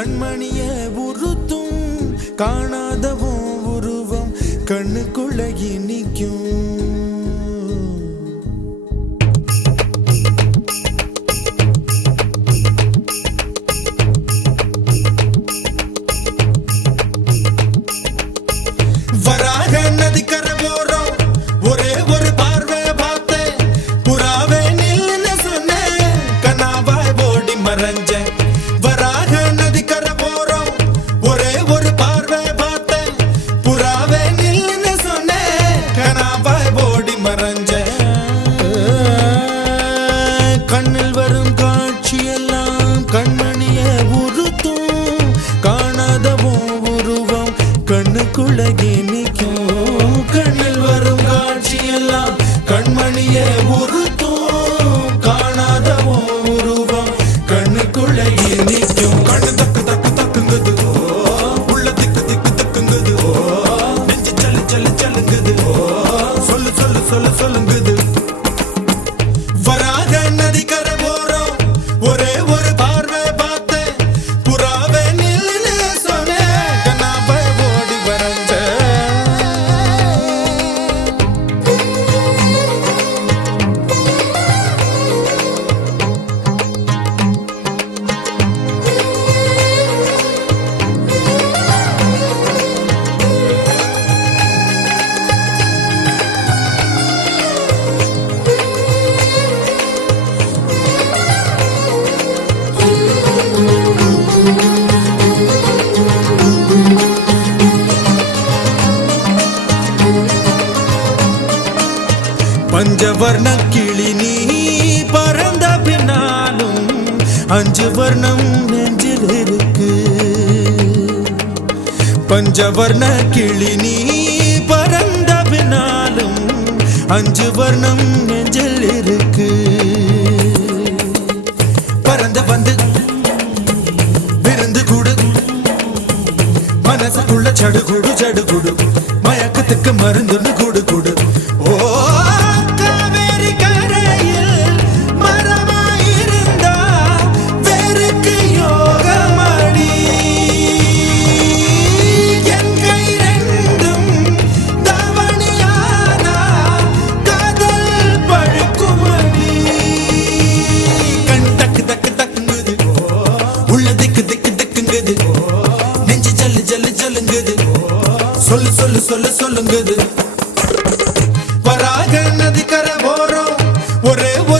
கண்மணிய உறுத்தும் காணாதவும் உருவம் கண்ணுக்குள்ள நிற்கும். வராக நதிக்கரை போறோம், ஒரே ஒரு பார்வை பார்த்தேன், புறாவே நில்லுன்னு சொன்னேன், கனாவாய் ஓடி மறைஞ்சேன். வராக நதிக்கரை போறோம், ஒரே ஒரு பார்வை பார்த்தேன், புறாவே நில்லுன்னு சொன்னேன், கனாவாய் ஓடி மறைஞ்சேன். கண்ணில் வரும் காட்சியெல்லாம் கண்மணிய உறுத்தும் காணாதவும் உருவம் கண்ணுக்குள்ள நிற்கும். கண்ணில் வரும் காட்சியெல்லாம் கண்மணிய உறுத்தும் காணாதவும் உருவம் கண்ணுக்குள்ள நிற்கும். கண்ணு தக்கு தக்கு தக்குங்குது, உள்ள திக்கு திக்கு தக்குங்குது, நெஞ்சு சல்லு சல்லு சல்லுங்குது, சொல்லு சொல்லு சொல்லு சொல்லுங்குது. வராக நதிக்கரை போறோம், ஒரே ஒரு பார்வை பார்த்தேன், புறாவே நில்லுன்னு சொன்னேன், கனாவை ஓடி வரைஞ்சேன். பஞ்சவர்ண கிளி நீ பறந்த பின்னாலும் 5 வர்ணம் நெஞ்சில் இருக்கு. பஞ்சவர்ண கிளி நீ பறந்த பின்னாலும் 5 வர்ணம் நெஞ்சில் இருக்கு. பறந்து வந்து விருந்து கூடு, மனசுக்குள்ள சடுகுடு சடுகுடு, மயக்கத்துக்கு மருந்துன்னு கூடு கூடு. ஓ காவேரி கரையில் மரமாயிருந்தா வேருக்கு யோகமடி, என் கை ரெண்டும் தவணியானா காதல் பழுக்குமடி. கண் தக்கு தக்கு தக்குங்குது, உள்ள திக்கு திக்கு திக்குங்குது, நெஞ்சு ஜல்லு ஜல்லு ஜல்லுங்குது, சொல்லு சொல்லு சொல்லு சொல்லுங்குது. வராக நதிக்கரை போறோம், ஒரே ஒரு